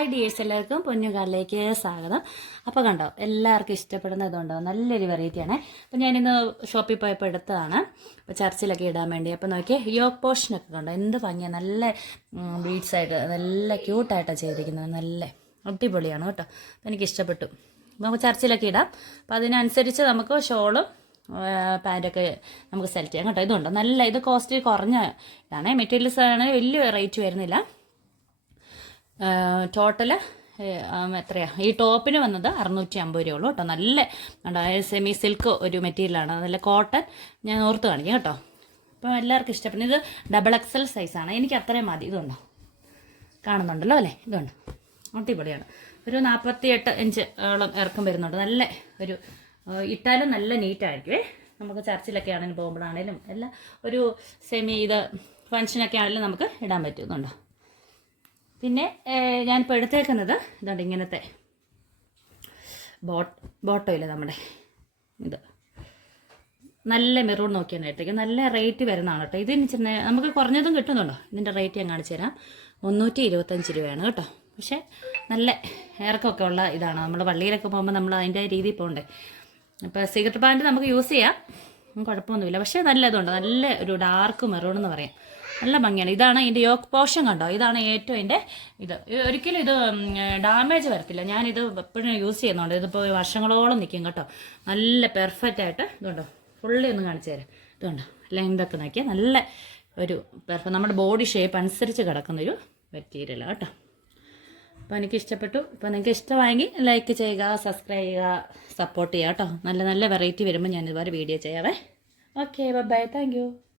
Hi dears, എല്ലാവർക്കും പൊന്നുകാലിലേക്ക് സ്വാഗതം. അപ്പോൾ കണ്ടോ, എല്ലാവർക്കും ഇഷ്ടപ്പെടുന്നതുണ്ടോ, നല്ലൊരു വെറൈറ്റിയാണ്. അപ്പോൾ ഞാനിന്ന് ഷോപ്പിൽ പോയപ്പോൾ എടുത്തതാണ്. അപ്പോൾ ചർച്ചിലൊക്കെ ഇടാൻ വേണ്ടി. അപ്പോൾ നോക്കിയേ, യോക്ക് പോർഷനൊക്കെ കണ്ടോ, എന്ത് ഭംഗിയാണ്. നല്ല ബീഡ്സായിട്ട് നല്ല ക്യൂട്ടായിട്ടാണ് ചെയ്തിരിക്കുന്നത്. നല്ല അടിപൊളിയാണ് കേട്ടോ. എനിക്ക് ഇഷ്ടപ്പെട്ടു. നമുക്ക് ചർച്ചിലൊക്കെ ഇടാം. അപ്പോൾ അതിനനുസരിച്ച് നമുക്ക് ഷോളും പാൻറ്റൊക്കെ നമുക്ക് സെലക്ട് ചെയ്യാം കേട്ടോ. ഇതുണ്ട് നല്ല, ഇത് കോസ്റ്റ് കുറഞ്ഞ ഇതാണ്. മെറ്റീരിയൽസ് ആണ് വലിയ റേറ്റ് വരുന്നില്ല. ടോട്ടൽ എത്രയാണ് ഈ ടോപ്പിന് വന്നത് 650 രൂപയുള്ളൂ കേട്ടോ. നല്ല സെമി സിൽക്ക് ഒരു മെറ്റീരിയലാണ്, നല്ല കോട്ടൺ. ഞാൻ ഓർത്ത് കാണിക്കാം കേട്ടോ. അപ്പോൾ എല്ലാവർക്കും ഇഷ്ടപ്പെടുന്നത് ഇത് ഡബിൾ XL സൈസാണ്. എനിക്ക് അത്രയും മതി. ഇതുണ്ടോ, കാണുന്നുണ്ടല്ലോ അല്ലേ? ഇതുണ്ട്, അടിപൊളിയാണ്. ഒരു 48 ഇഞ്ച് ഓളം ഇറക്കം വരുന്നുണ്ട്. നല്ല ഒരു ഇട്ടാലും നല്ല നീറ്റായിരിക്കുമേ. നമുക്ക് ചർച്ചിലൊക്കെ ആണെങ്കിലും പോകുമ്പോഴാണേലും എല്ലാം ഒരു സെമി ഇത് ഫങ്ഷനൊക്കെ ആണെങ്കിലും നമുക്ക് ഇടാൻ പറ്റുന്നുണ്ടോ. പിന്നെ ഞാനിപ്പോൾ എടുത്തേക്കുന്നത് ഇതുണ്ട്, ഇങ്ങനത്തെ ബോട്ടമില്ല നമ്മുടെ ഇത് നല്ല മെറൂൺ നോക്കിയാണ് എടുത്തേക്കും. നല്ല റേറ്റ് വരുന്നതാണ് കേട്ടോ. ഇതിന് ചെന്ന നമുക്ക് കുറഞ്ഞതും കിട്ടുന്നുണ്ടോ. ഇതിൻ്റെ റേറ്റ് ഞാൻ കാണിച്ചു തരാം. 325 രൂപയാണ് കേട്ടോ. പക്ഷേ നല്ല ഇറക്കമൊക്കെ ഉള്ള ഇതാണ്. നമ്മൾ പള്ളിയിലൊക്കെ പോകുമ്പോൾ നമ്മൾ അതിൻ്റെ രീതിയിൽ പോകണ്ടേ. അപ്പോൾ സിഗരറ്റ് പാൻറ്റ് നമുക്ക് യൂസ് ചെയ്യാം, കുഴപ്പമൊന്നുമില്ല. പക്ഷേ നല്ലതുണ്ട്, നല്ല ഒരു ഡാർക്ക് മെറൂൺ എന്ന് പറയാം. നല്ല ഭംഗിയാണ്. ഇതാണ് ഇതിൻ്റെ യോക്ക് പോർഷൻ കണ്ടോ. ഇതാണ് ഏറ്റവും ഇതിൻ്റെ ഇത്. ഒരിക്കലും ഇത് ഡാമേജ് വരത്തില്ല. ഞാനിത് എപ്പോഴും യൂസ് ചെയ്യുന്നുണ്ട്. ഇതിപ്പോൾ വർഷങ്ങളോളം നിൽക്കും കേട്ടോ. നല്ല പെർഫെക്റ്റ് ആയിട്ട് ഇതുണ്ടോ. ഫുള്ളി ഒന്ന് കാണിച്ചു തരാം. ഇതുണ്ടോ, ലെങ്തൊക്കെ നോക്കിയാൽ നല്ല ഒരു പെർഫെക്റ്റ്, നമ്മുടെ ബോഡി ഷേപ്പ് അനുസരിച്ച് കിടക്കുന്നൊരു മെറ്റീരിയൽ കേട്ടോ. അപ്പോൾ എനിക്ക് ഇഷ്ടപ്പെട്ടു. ഇപ്പോൾ നിങ്ങൾക്ക് ഇഷ്ടമായെങ്കിൽ ലൈക്ക് ചെയ്യുക, സബ്സ്ക്രൈബ് ചെയ്യുക, സപ്പോർട്ട് ചെയ്യുക കേട്ടോ. നല്ല നല്ല വെറൈറ്റി വരുമ്പോൾ ഞാൻ ഇതുപോലെ വീഡിയോ ചെയ്യാവേ. Okay, bye, thank U.